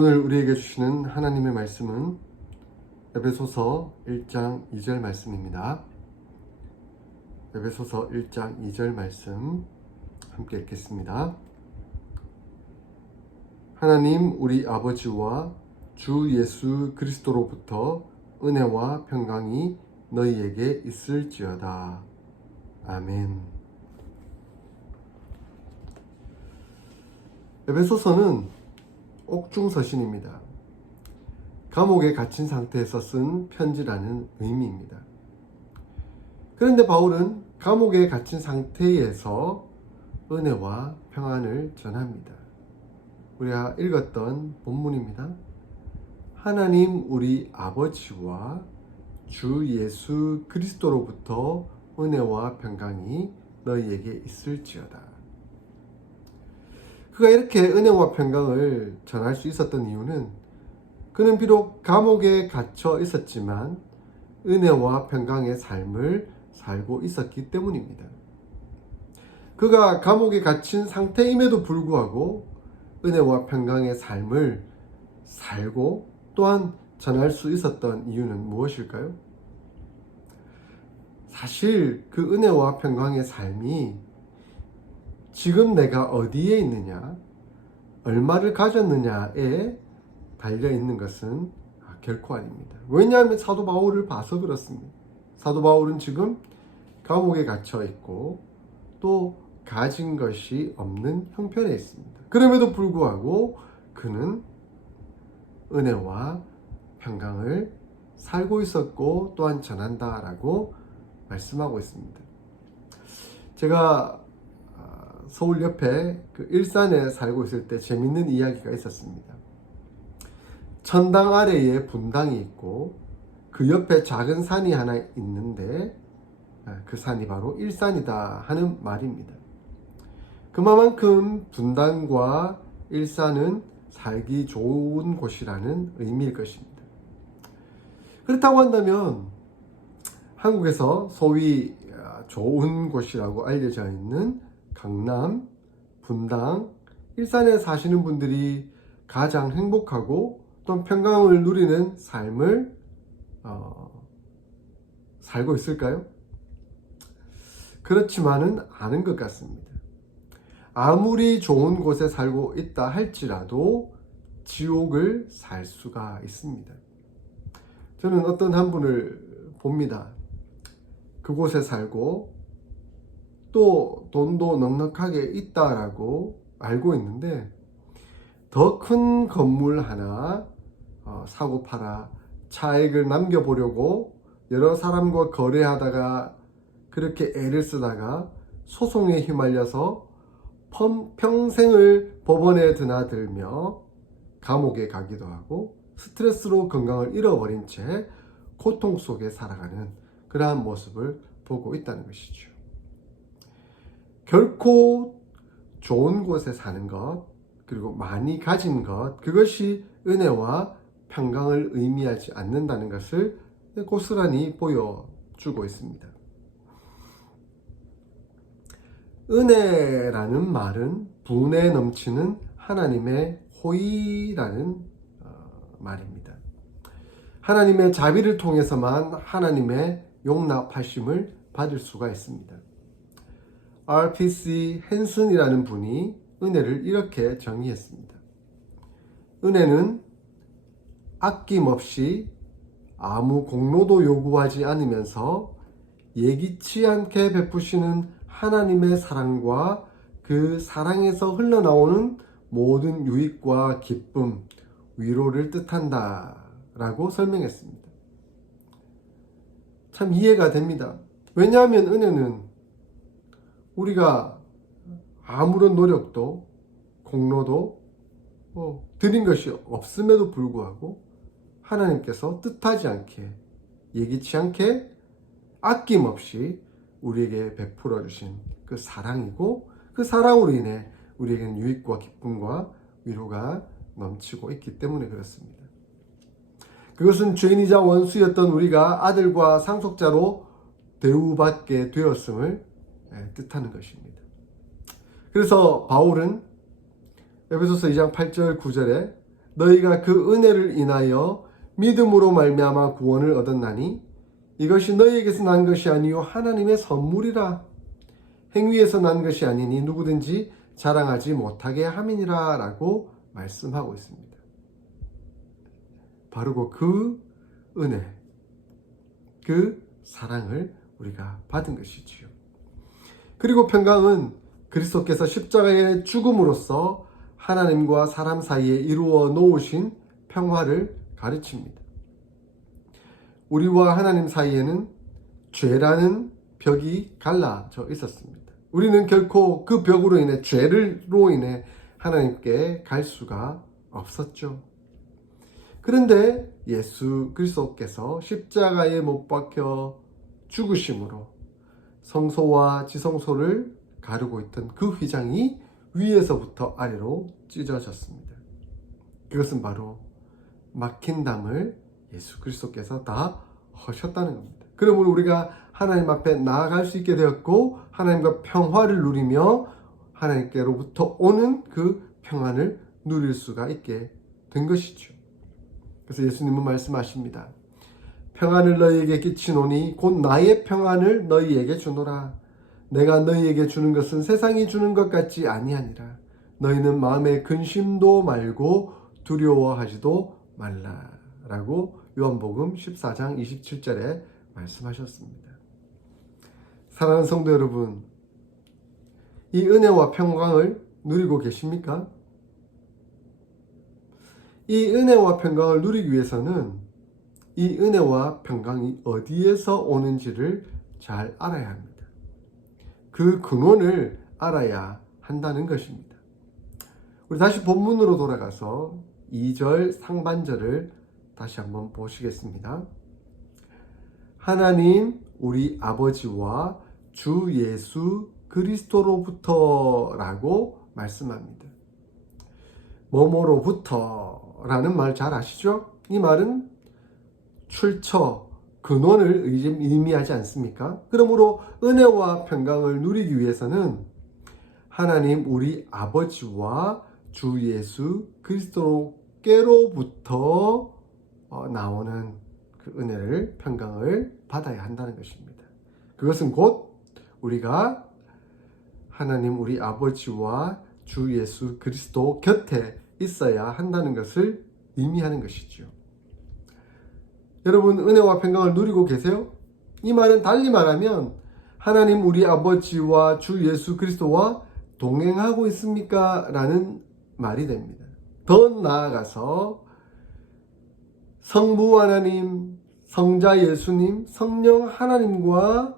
오늘 우리에게 주시는 하나님의 말씀은 에베소서 1장 2절 말씀입니다. 에베소서 1장 2절 말씀 함께 읽겠습니다. 하나님 우리 아버지와 주 예수 그리스도로부터 은혜와 평강이 너희에게 있을지어다. 아멘. 에베소서는 옥중서신입니다. 감옥에 갇힌 상태에서 쓴 편지라는 의미입니다. 그런데 바울은 감옥에 갇힌 상태에서 은혜와 평안을 전합니다. 우리가 읽었던 본문입니다. 하나님 우리 아버지와 주 예수 그리스도로부터 은혜와 평강이 너희에게 있을지어다. 그가 이렇게 은혜와 평강을 전할 수 있었던 이유는 그는 비록 감옥에 갇혀 있었지만 은혜와 평강의 삶을 살고 있었기 때문입니다. 그가 감옥에 갇힌 상태임에도 불구하고 은혜와 평강의 삶을 살고 또한 전할 수 있었던 이유는 무엇일까요? 사실 그 은혜와 평강의 삶이 지금 내가 어디에 있느냐, 얼마를 가졌느냐에 달려있는 것은 결코 아닙니다. 왜냐하면 사도 바울을 봐서 그렇습니다. 사도 바울은 지금 감옥에 갇혀 있고 또 가진 것이 없는 형편에 있습니다. 그럼에도 불구하고 그는 은혜와 평강을 살고 있었고 또한 전한다라고 말씀하고 있습니다. 제가 서울 옆에 그 일산에 살고 있을 때 재밌는 이야기가 있었습니다. 천당 아래에 분당이 있고 그 옆에 작은 산이 하나 있는데 그 산이 바로 일산이다 하는 말입니다. 그만큼 분당과 일산은 살기 좋은 곳이라는 의미일 것입니다. 그렇다고 한다면 한국에서 소위 좋은 곳이라고 알려져 있는 강남, 분당, 일산에 사시는 분들이 가장 행복하고 또 평강을 누리는 삶을 살고 있을까요? 그렇지만은 않은 것 같습니다. 아무리 좋은 곳에 살고 있다 할지라도 지옥을 살 수가 있습니다. 저는 어떤 한 분을 봅니다. 그곳에 살고 또 돈도 넉넉하게 있다라고 알고 있는데 더 큰 건물 하나 사고 팔아 차익을 남겨보려고 여러 사람과 거래하다가 그렇게 애를 쓰다가 소송에 휘말려서 평생을 법원에 드나들며 감옥에 가기도 하고 스트레스로 건강을 잃어버린 채 고통 속에 살아가는 그러한 모습을 보고 있다는 것이죠. 결코 좋은 곳에 사는 것, 그리고 많이 가진 것, 그것이 은혜와 평강을 의미하지 않는다는 것을 고스란히 보여주고 있습니다. 은혜라는 말은 분에 넘치는 하나님의 호의라는 말입니다. 하나님의 자비를 통해서만 하나님의 용납하심을 받을 수가 있습니다. R.P.C. 헨슨이라는 분이 은혜를 이렇게 정의했습니다. 은혜는 아낌없이 아무 공로도 요구하지 않으면서 예기치 않게 베푸시는 하나님의 사랑과 그 사랑에서 흘러나오는 모든 유익과 기쁨, 위로를 뜻한다 라고 설명했습니다. 참 이해가 됩니다. 왜냐하면 은혜는 우리가 아무런 노력도 공로도 드린 것이 없음에도 불구하고 하나님께서 뜻하지 않게 예기치 않게 아낌없이 우리에게 베풀어 주신 그 사랑이고 그 사랑으로 인해 우리에게는 유익과 기쁨과 위로가 넘치고 있기 때문에 그렇습니다. 그것은 죄인이자 원수였던 우리가 아들과 상속자로 대우받게 되었음을 뜻하는 것입니다. 그래서 바울은 에베소서 2장 8절 9절에 너희가 그 은혜를 인하여 믿음으로 말미암아 구원을 얻었나니 이것이 너희에게서 난 것이 아니요 하나님의 선물이라. 행위에서 난 것이 아니니 누구든지 자랑하지 못하게 함이니라 라고 말씀하고 있습니다. 바로 그 은혜, 그 사랑을 우리가 받은 것이지요. 그리고 평강은 그리스도께서 십자가의 죽음으로써 하나님과 사람 사이에 이루어 놓으신 평화를 가르칩니다. 우리와 하나님 사이에는 죄라는 벽이 갈라져 있었습니다. 우리는 결코 그 벽으로 인해, 죄로 인해 하나님께 갈 수가 없었죠. 그런데 예수 그리스도께서 십자가에 못 박혀 죽으심으로 성소와 지성소를 가르고 있던 그 휘장이 위에서부터 아래로 찢어졌습니다. 그것은 바로 막힌 담을 예수 그리스도께서 다 허셨다는 겁니다. 그러므로 우리가 하나님 앞에 나아갈 수 있게 되었고 하나님과 평화를 누리며 하나님께로부터 오는 그 평안을 누릴 수가 있게 된 것이죠. 그래서 예수님은 말씀하십니다. 평안을 너희에게 끼치노니 곧 나의 평안을 너희에게 주노라. 내가 너희에게 주는 것은 세상이 주는 것 같지 아니하니라. 너희는 마음에 근심도 말고 두려워하지도 말라. 라고 요한복음 14장 27절에 말씀하셨습니다. 사랑하는 성도 여러분, 이 은혜와 평강을 누리고 계십니까? 이 은혜와 평강을 누리기 위해서는 이 은혜와 평강이 어디에서 오는지를 잘 알아야 합니다. 그 근원을 알아야 한다는 것입니다. 우리 다시 본문으로 돌아가서 2절 상반절을 다시 한번 보시겠습니다. 하나님 우리 아버지와 주 예수 그리스도로부터 라고 말씀합니다. 뭐뭐로부터 라는 말 잘 아시죠? 이 말은 출처, 근원을 의미하지 않습니까? 그러므로 은혜와 평강을 누리기 위해서는 하나님 우리 아버지와 주 예수 그리스도께로부터 나오는 그 은혜를, 평강을 받아야 한다는 것입니다. 그것은 곧 우리가 하나님 우리 아버지와 주 예수 그리스도 곁에 있어야 한다는 것을 의미하는 것이죠. 여러분, 은혜와 평강을 누리고 계세요? 이 말은 달리 말하면 하나님 우리 아버지와 주 예수 그리스도와 동행하고 있습니까? 라는 말이 됩니다. 더 나아가서 성부 하나님, 성자 예수님, 성령 하나님과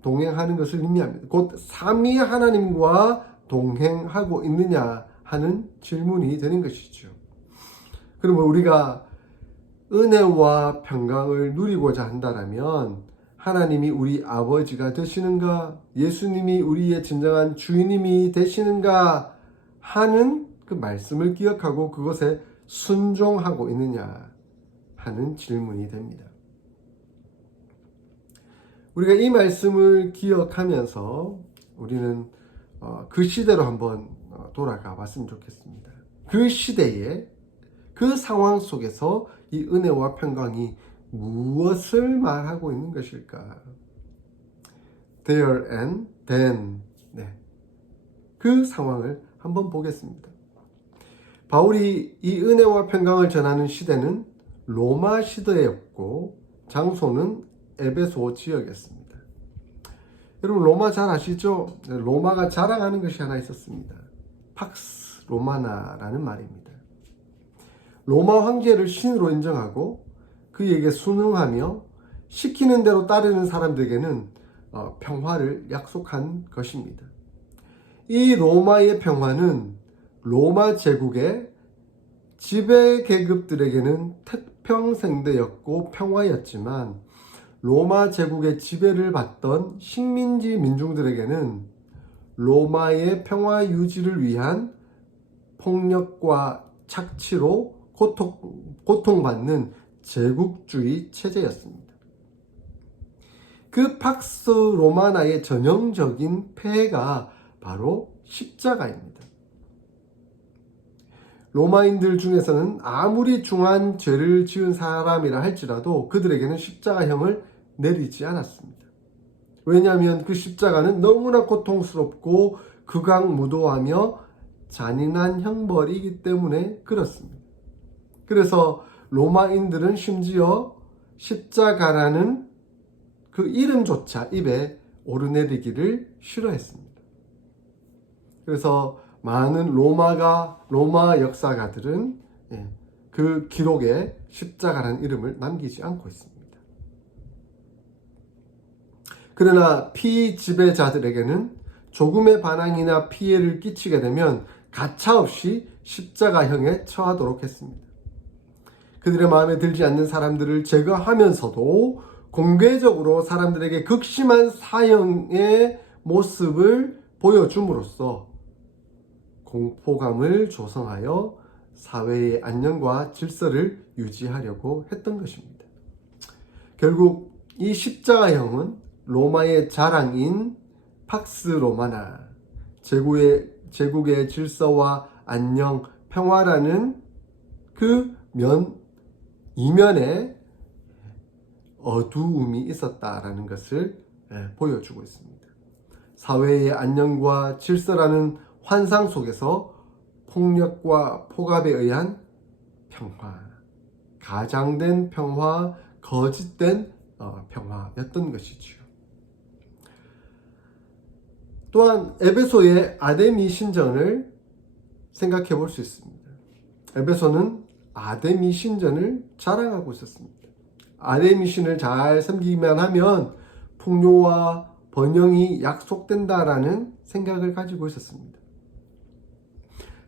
동행하는 것을 의미합니다. 곧 삼위 하나님과 동행하고 있느냐 하는 질문이 되는 것이죠. 그러면 우리가 은혜와 평강을 누리고자 한다면 하나님이 우리 아버지가 되시는가, 예수님이 우리의 진정한 주인님이 되시는가 하는 그 말씀을 기억하고 그것에 순종하고 있느냐 하는 질문이 됩니다. 우리가 이 말씀을 기억하면서 우리는 그 시대로 한번 돌아가 봤으면 좋겠습니다. 그 시대에, 그 상황 속에서 이 은혜와 평강이 무엇을 말하고 있는 것일까? There and then. 그 상황을 한번 보겠습니다. 바울이 이 은혜와 평강을 전하는 시대는 로마 시대였고 장소는 에베소 지역이었습니다. 여러분, 로마 잘 아시죠? 로마가 자랑하는 것이 하나 있었습니다. 팍스 로마나라는 말입니다. 로마 황제를 신으로 인정하고 그에게 순응하며 시키는 대로 따르는 사람들에게는 평화를 약속한 것입니다. 이 로마의 평화는 로마 제국의 지배 계급들에게는 태평성대였고 평화였지만 로마 제국의 지배를 받던 식민지 민중들에게는 로마의 평화 유지를 위한 폭력과 착취로 고통받는 제국주의 체제였습니다. 그 팍스 로마나의 전형적인 폐해가 바로 십자가입니다. 로마인들 중에서는 아무리 중한 죄를 지은 사람이라 할지라도 그들에게는 십자가형을 내리지 않았습니다. 왜냐하면 그 십자가는 너무나 고통스럽고 극악무도하며 잔인한 형벌이기 때문에 그렇습니다. 그래서 로마인들은 심지어 십자가라는 그 이름조차 입에 오르내리기를 싫어했습니다. 그래서 많은 로마 역사가들은 그 기록에 십자가라는 이름을 남기지 않고 있습니다. 그러나 피지배자들에게는 조금의 반항이나 피해를 끼치게 되면 가차없이 십자가형에 처하도록 했습니다. 그들의 마음에 들지 않는 사람들을 제거하면서도 공개적으로 사람들에게 극심한 사형의 모습을 보여줌으로써 공포감을 조성하여 사회의 안녕과 질서를 유지하려고 했던 것입니다. 결국 이 십자가형은 로마의 자랑인 팍스 로마나 제국의 질서와 안녕, 평화라는 그 이면에 어두움이 있었다라는 것을 보여주고 있습니다. 사회의 안녕과 질서라는 환상 속에서 폭력과 폭압에 의한 평화, 가장된 평화, 거짓된 평화였던 것이지요. 또한 에베소의 아데미 신전을 생각해 볼 수 있습니다. 에베소는 아데미 신전을 자랑하고 있었습니다. 아데미 신을 잘 섬기기만 하면 풍요와 번영이 약속된다라는 생각을 가지고 있었습니다.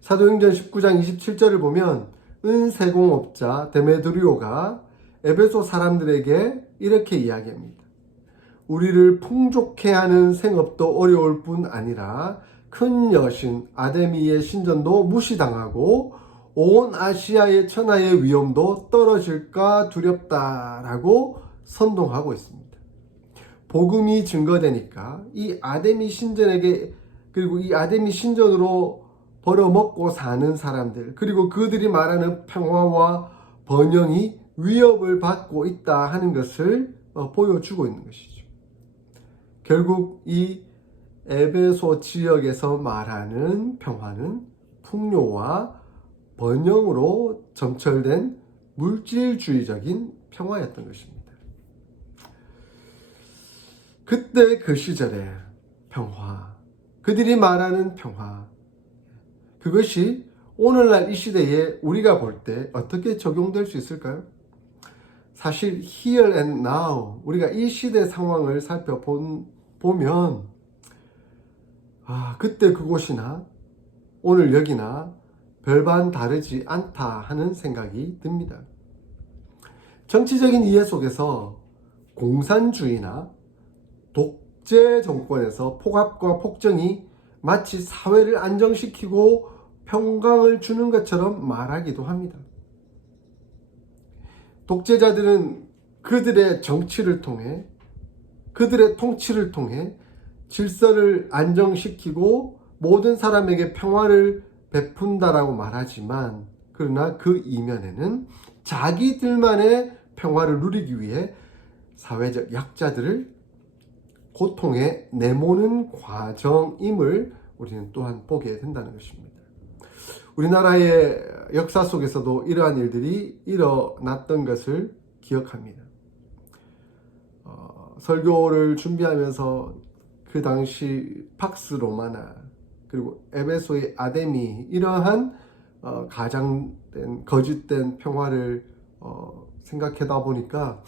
사도행전 19장 27절을 보면 은세공업자 데메드리오가 에베소 사람들에게 이렇게 이야기합니다. 우리를 풍족해 하는 생업도 어려울 뿐 아니라 큰 여신 아데미의 신전도 무시당하고 온 아시아의 천하의 위엄도 떨어질까 두렵다라고 선동하고 있습니다. 복음이 증거되니까 이 아데미 신전에게, 그리고 이 아데미 신전으로 벌어먹고 사는 사람들, 그리고 그들이 말하는 평화와 번영이 위협을 받고 있다 하는 것을 보여주고 있는 것이죠. 결국 이 에베소 지역에서 말하는 평화는 풍요와 번영으로 점철된 물질주의적인 평화였던 것입니다. 그때 그 시절의 평화, 그들이 말하는 평화, 그것이 오늘날 이 시대에 우리가 볼 때 어떻게 적용될 수 있을까요? 사실 here and now, 우리가 이 시대 상황을 살펴보면 그때 그곳이나 오늘 여기나 별반 다르지 않다 하는 생각이 듭니다. 정치적인 이해 속에서 공산주의나 독재 정권에서 폭압과 폭정이 마치 사회를 안정시키고 평강을 주는 것처럼 말하기도 합니다. 독재자들은 그들의 정치를 통해, 그들의 통치를 통해 질서를 안정시키고 모든 사람에게 평화를 베푼다라고 말하지만, 그러나 그 이면에는 자기들만의 평화를 누리기 위해 사회적 약자들을 고통에 내모는 과정임을 우리는 또한 보게 된다는 것입니다. 우리나라의 역사 속에서도 이러한 일들이 일어났던 것을 기억합니다. 설교를 준비하면서 그 당시 팍스 로마나 그리고 에베소의 아데미, 이러한 가장된 거짓된 평화를 생각하다 보니까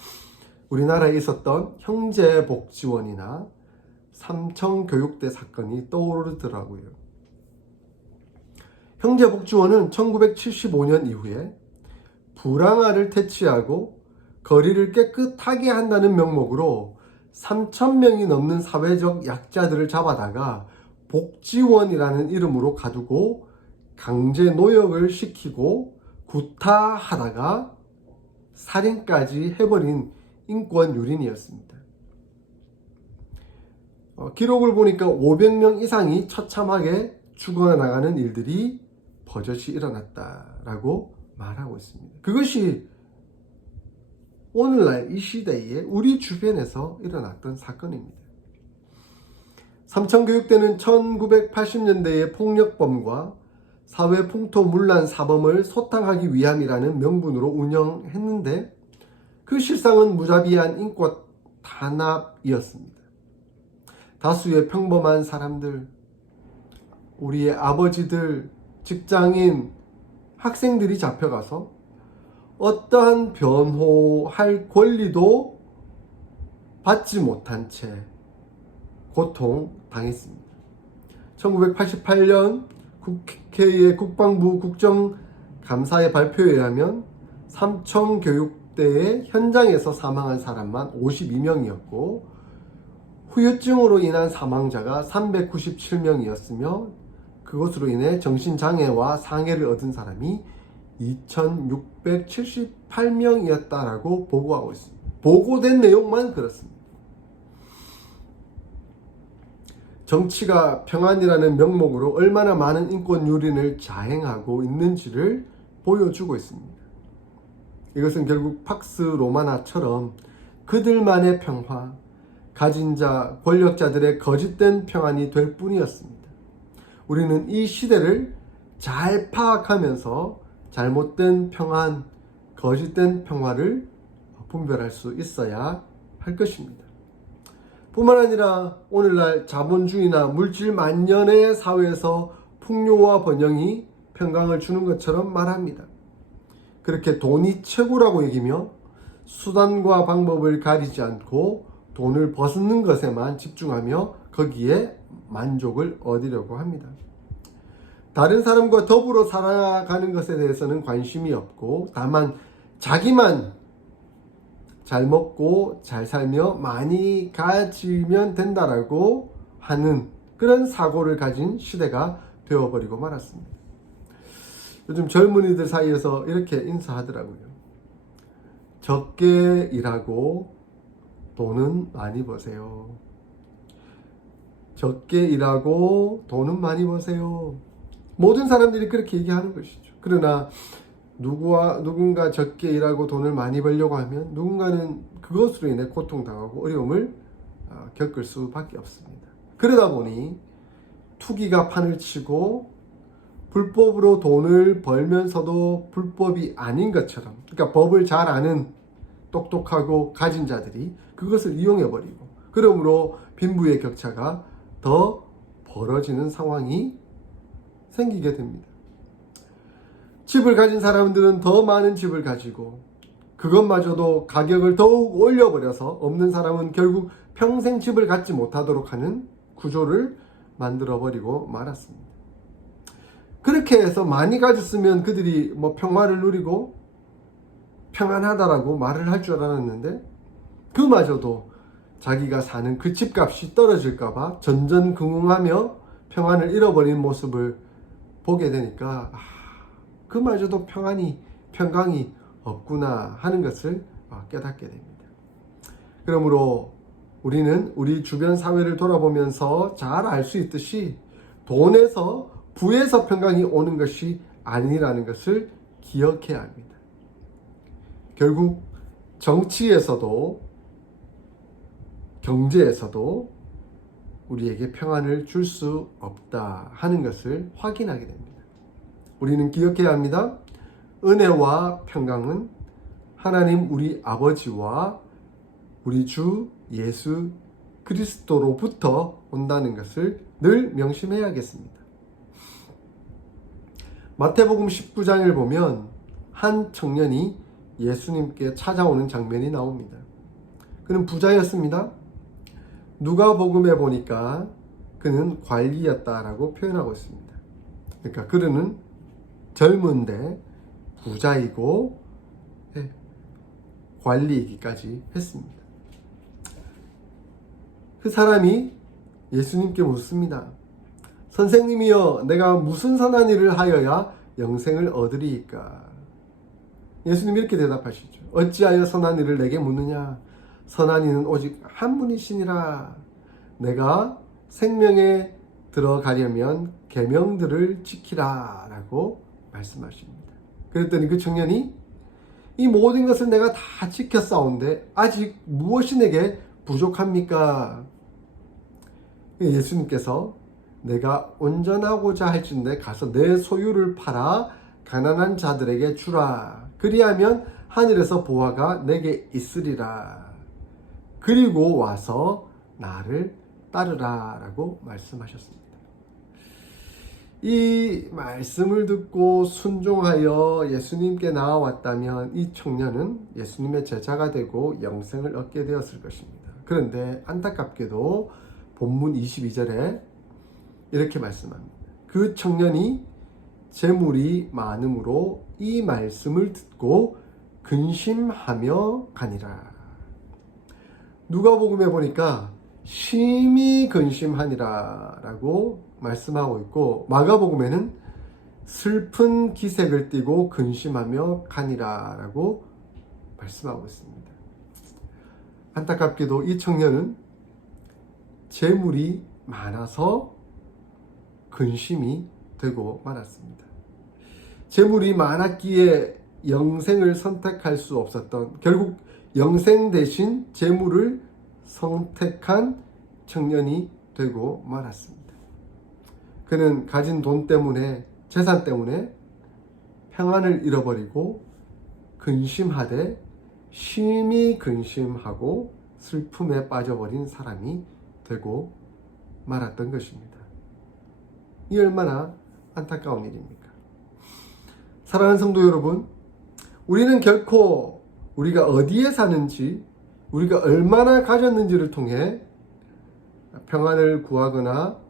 우리나라에 있었던 형제복지원이나 삼청교육대 사건이 떠오르더라고요. 형제복지원은 1975년 이후에 불황아를 퇴치하고 거리를 깨끗하게 한다는 명목으로 3,000명이 넘는 사회적 약자들을 잡아다가 복지원이라는 이름으로 가두고 강제 노역을 시키고 구타하다가 살인까지 해버린 인권 유린이었습니다. 기록을 보니까 500명 이상이 처참하게 죽어나가는 일들이 버젓이 일어났다라고 말하고 있습니다. 그것이 오늘날 이 시대에 우리 주변에서 일어났던 사건입니다. 삼천교육대는 1980년대의 폭력범과 사회풍토문란 사범을 소탕하기 위함이라는 명분으로 운영했는데 그 실상은 무자비한 인권 탄압이었습니다. 다수의 평범한 사람들, 우리의 아버지들, 직장인, 학생들이 잡혀가서 어떠한 변호할 권리도 받지 못한 채 고통당했습니다. 1988년 국회의 국방부 국정감사의 발표에 의하면 삼천교육대의 현장에서 사망한 사람만 52명이었고 후유증으로 인한 사망자가 397명이었으며 그것으로 인해 정신장애와 상해를 얻은 사람이 2678명이었다라고 보고하고 있습니다. 보고된 내용만 그렇습니다. 정치가 평안이라는 명목으로 얼마나 많은 인권 유린을 자행하고 있는지를 보여주고 있습니다. 이것은 결국 팍스 로마나처럼 그들만의 평화, 가진 자, 권력자들의 거짓된 평안이 될 뿐이었습니다. 우리는 이 시대를 잘 파악하면서 잘못된 평안, 거짓된 평화를 분별할 수 있어야 할 것입니다. 뿐만 아니라 오늘날 자본주의나 물질 만연의 사회에서 풍요와 번영이 평강을 주는 것처럼 말합니다. 그렇게 돈이 최고라고 여기며 수단과 방법을 가리지 않고 돈을 버는 것에만 집중하며 거기에 만족을 얻으려고 합니다. 다른 사람과 더불어 살아가는 것에 대해서는 관심이 없고 다만 자기만 잘 먹고 잘 살며 많이 가지면 된다라고 하는 그런 사고를 가진 시대가 되어버리고 말았습니다. 요즘 젊은이들 사이에서 이렇게 인사하더라고요. 적게 일하고 돈은 많이 버세요. 적게 일하고 돈은 많이 버세요. 모든 사람들이 그렇게 얘기하는 것이죠. 그러나 누군가 적게 일하고 돈을 많이 벌려고 하면 누군가는 그것으로 인해 고통당하고 어려움을 겪을 수밖에 없습니다. 그러다 보니 투기가 판을 치고 불법으로 돈을 벌면서도 불법이 아닌 것처럼, 그러니까 법을 잘 아는 똑똑하고 가진 자들이 그것을 이용해버리고 그러므로 빈부의 격차가 더 벌어지는 상황이 생기게 됩니다. 집을 가진 사람들은 더 많은 집을 가지고 그것마저도 가격을 더욱 올려버려서 없는 사람은 결국 평생 집을 갖지 못하도록 하는 구조를 만들어버리고 말았습니다. 그렇게 해서 많이 가졌으면 그들이 평화를 누리고 평안하다라고 말을 할 줄 알았는데 그마저도 자기가 사는 그 집값이 떨어질까봐 전전긍긍하며 평안을 잃어버린 모습을 보게 되니까 그마저도 평강이 없구나 하는 것을 깨닫게 됩니다. 그러므로 우리는 우리 주변 사회를 돌아보면서 잘 알 수 있듯이 돈에서 부에서 평강이 오는 것이 아니라는 것을 기억해야 합니다. 결국 정치에서도 경제에서도 우리에게 평안을 줄 수 없다 하는 것을 확인하게 됩니다. 우리는 기억해야 합니다. 은혜와 평강은 하나님 우리 아버지와 우리 주 예수 그리스도로부터 온다는 것을 늘 명심해야겠습니다. 마태복음 19장을 보면 한 청년이 예수님께 찾아오는 장면이 나옵니다. 그는 부자였습니다. 누가복음에 보니까 그는 관리였다라고 표현하고 있습니다. 그러니까 그는 젊은데 부자이고 관리이기까지 했습니다. 그 사람이 예수님께 묻습니다. 선생님이여, 내가 무슨 선한 일을 하여야 영생을 얻으리이까? 예수님이 이렇게 대답하시죠. 어찌하여 선한 일을 내게 묻느냐? 선한 이는 오직 한 분이시니라. 내가 생명에 들어가려면 계명들을 지키라 라고 말씀하십니다. 그랬더니 그 청년이 이 모든 것을 내가 다 지켰사온데 아직 무엇이 내게 부족합니까? 예수님께서 내가 온전하고자 할진대 가서 내 소유를 팔아 가난한 자들에게 주라. 그리하면 하늘에서 보화가 내게 있으리라. 그리고 와서 나를 따르라 라고 말씀하셨습니다. 이 말씀을 듣고 순종하여 예수님께 나아왔다면 이 청년은 예수님의 제자가 되고 영생을 얻게 되었을 것입니다. 그런데 안타깝게도 본문 22절에 이렇게 말씀합니다. 그 청년이 재물이 많음으로 이 말씀을 듣고 근심하며 가니라. 누가복음에 보니까 심히 근심하니라 라고 말씀하고 있고, 마가복음에는 슬픈 기색을 띠고 근심하며 가니라 라고 말씀하고 있습니다. 안타깝게도 이 청년은 재물이 많아서 근심이 되고 말았습니다. 재물이 많았기에 영생을 선택할 수 없었던, 결국 영생 대신 재물을 선택한 청년이 되고 말았습니다. 그는 가진 돈 때문에, 재산 때문에 평안을 잃어버리고 근심하되 심히 근심하고 슬픔에 빠져버린 사람이 되고 말았던 것입니다. 이 얼마나 안타까운 일입니까? 사랑하는 성도 여러분, 우리는 결코 우리가 어디에 사는지, 우리가 얼마나 가졌는지를 통해 평안을 구하거나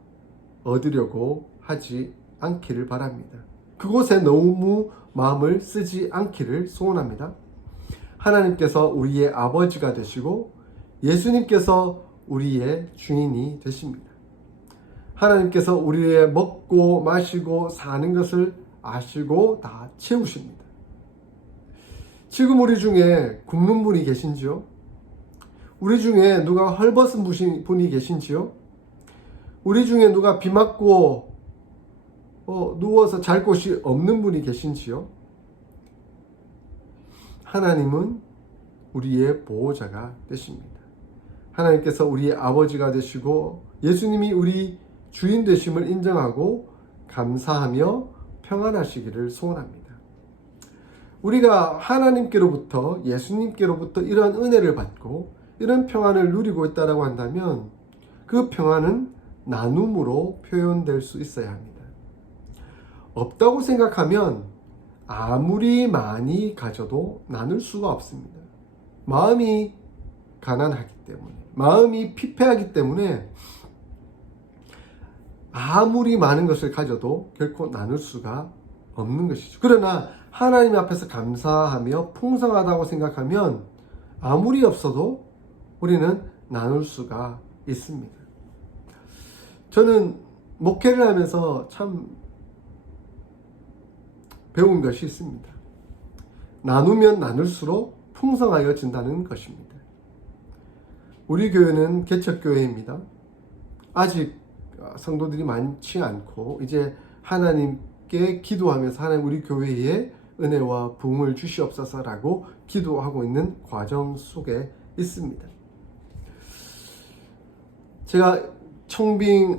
얻으려고 하지 않기를 바랍니다. 그곳에 너무 마음을 쓰지 않기를 소원합니다. 하나님께서 우리의 아버지가 되시고 예수님께서 우리의 주인이 되십니다. 하나님께서 우리의 먹고 마시고 사는 것을 아시고 다 채우십니다. 지금 우리 중에 굶는 분이 계신지요? 우리 중에 누가 헐벗은 분이 계신지요? 우리 중에 누가 비 맞고 누워서 잘 곳이 없는 분이 계신지요? 하나님은 우리의 보호자가 되십니다. 하나님께서 우리의 아버지가 되시고 예수님이 우리 주인 되심을 인정하고 감사하며 평안하시기를 소원합니다. 우리가 하나님께로부터, 예수님께로부터 이러한 은혜를 받고 이런 평안을 누리고 있다고 한다면 그 평안은 나눔으로 표현될 수 있어야 합니다. 없다고 생각하면 아무리 많이 가져도 나눌 수가 없습니다. 마음이 가난하기 때문에, 마음이 피폐하기 때문에 아무리 많은 것을 가져도 결코 나눌 수가 없는 것이죠. 그러나 하나님 앞에서 감사하며 풍성하다고 생각하면 아무리 없어도 우리는 나눌 수가 있습니다. 저는 목회를 하면서 참 배운 것이 있습니다. 나누면 나눌수록 풍성하여진다는 것입니다. 우리 교회는 개척교회입니다. 아직 성도들이 많지 않고 이제 하나님께 기도하면서 하나님 우리 교회에 은혜와 부흥을 주시옵소서라고 기도하고 있는 과정 속에 있습니다. 제가 청빙을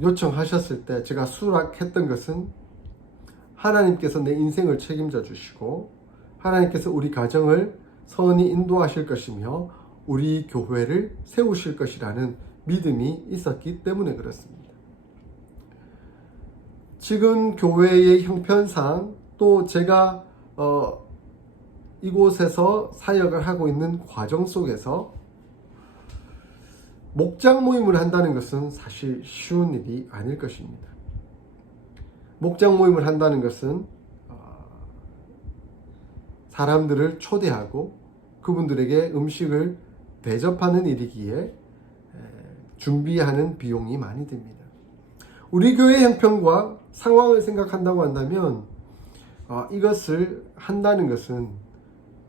요청하셨을 때 제가 수락했던 것은 하나님께서 내 인생을 책임져 주시고 하나님께서 우리 가정을 선히 인도하실 것이며 우리 교회를 세우실 것이라는 믿음이 있었기 때문에 그렇습니다. 지금 교회의 형편상 또 제가 이곳에서 사역을 하고 있는 과정 속에서 목장 모임을 한다는 것은 사실 쉬운 일이 아닐 것입니다. 목장 모임을 한다는 것은 사람들을 초대하고 그분들에게 음식을 대접하는 일이기에 준비하는 비용이 많이 듭니다. 우리 교회 형편과 상황을 생각한다고 한다면 이것을 한다는 것은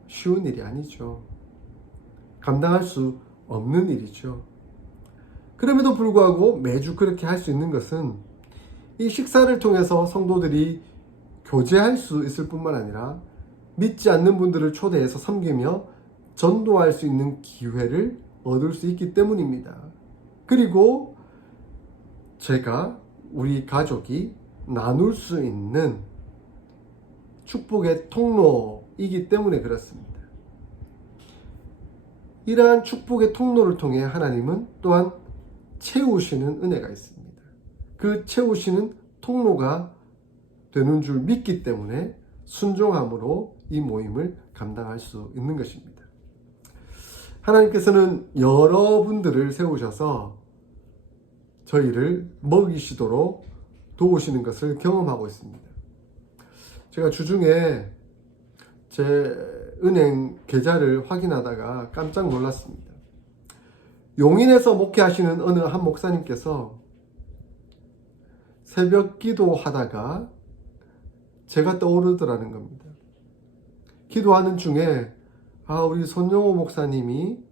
쉬운 일이 아니죠. 감당할 수 없는 일이죠. 그럼에도 불구하고 매주 그렇게 할 수 있는 것은 이 식사를 통해서 성도들이 교제할 수 있을 뿐만 아니라 믿지 않는 분들을 초대해서 섬기며 전도할 수 있는 기회를 얻을 수 있기 때문입니다. 그리고 제가 우리 가족이 나눌 수 있는 축복의 통로이기 때문에 그렇습니다. 이러한 축복의 통로를 통해 하나님은 또한 채우시는 은혜가 있습니다. 그 채우시는 통로가 되는 줄 믿기 때문에 순종함으로 이 모임을 감당할 수 있는 것입니다. 하나님께서는 여러분들을 세우셔서 저희를 먹이시도록 도우시는 것을 경험하고 있습니다. 제가 주중에 제 은행 계좌를 확인하다가 깜짝 놀랐습니다. 용인에서 목회하시는 어느 한 목사님께서 새벽 기도하다가 제가 떠오르더라는 겁니다. 기도하는 중에 우리 손영호 목사님이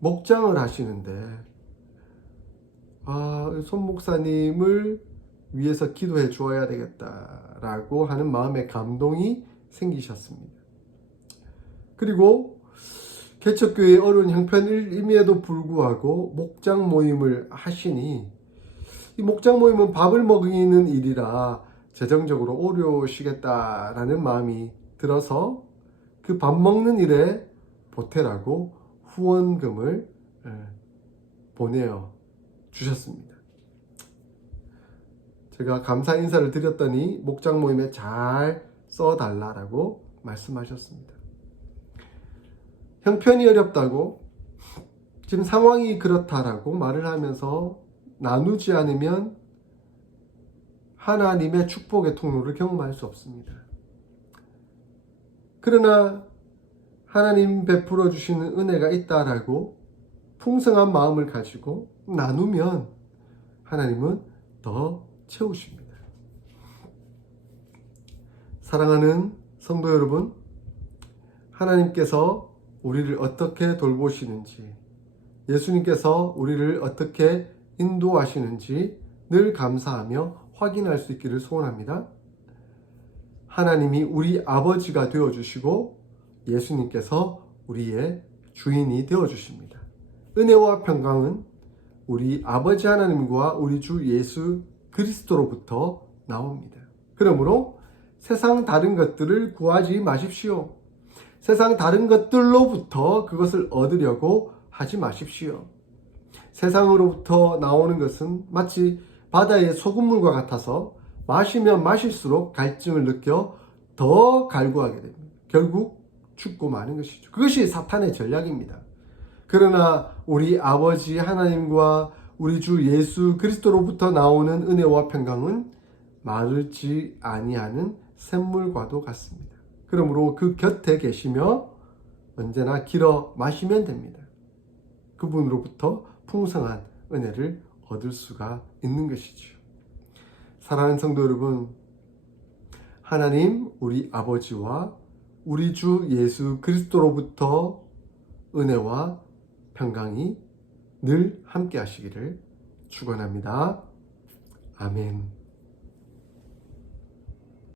목장을 하시는데 손 목사님을 위해서 기도해 주어야 되겠다라고 하는 마음의 감동이 생기셨습니다. 그리고 개척교회의 어려운 형편임에도 불구하고 목장 모임을 하시니 이 목장 모임은 밥을 먹이는 일이라 재정적으로 어려우시겠다라는 마음이 들어서 그 밥 먹는 일에 보태라고 후원금을 보내어 주셨습니다. 제가 감사 인사를 드렸더니 목장 모임에 잘 써달라고 말씀하셨습니다. 형편이 어렵다고 지금 상황이 그렇다라고 말을 하면서 나누지 않으면 하나님의 축복의 통로를 경험할 수 없습니다. 그러나 하나님 베풀어 주시는 은혜가 있다라고 풍성한 마음을 가지고 나누면 하나님은 더 채우십니다. 사랑하는 성도 여러분, 하나님께서 우리를 어떻게 돌보시는지, 예수님께서 우리를 어떻게 인도하시는지 늘 감사하며 확인할 수 있기를 소원합니다. 하나님이 우리 아버지가 되어주시고 예수님께서 우리의 주인이 되어주십니다. 은혜와 평강은 우리 아버지 하나님과 우리 주 예수 그리스도로부터 나옵니다. 그러므로 세상 다른 것들을 구하지 마십시오. 세상 다른 것들로부터 그것을 얻으려고 하지 마십시오. 세상으로부터 나오는 것은 마치 바다의 소금물과 같아서 마시면 마실수록 갈증을 느껴 더 갈구하게 됩니다. 결국 죽고 마는 것이죠. 그것이 사탄의 전략입니다. 그러나 우리 아버지 하나님과 우리 주 예수 그리스도로부터 나오는 은혜와 평강은 마르지 아니하는 샘물과도 같습니다. 그러므로 그 곁에 계시며 언제나 길어 마시면 됩니다. 그분으로부터 풍성한 은혜를 얻을 수가 있는 것이죠. 사랑하는 성도 여러분, 하나님 우리 아버지와 우리 주 예수 그리스도로부터 은혜와 평강이 늘 함께 하시기를 축원합니다. 아멘.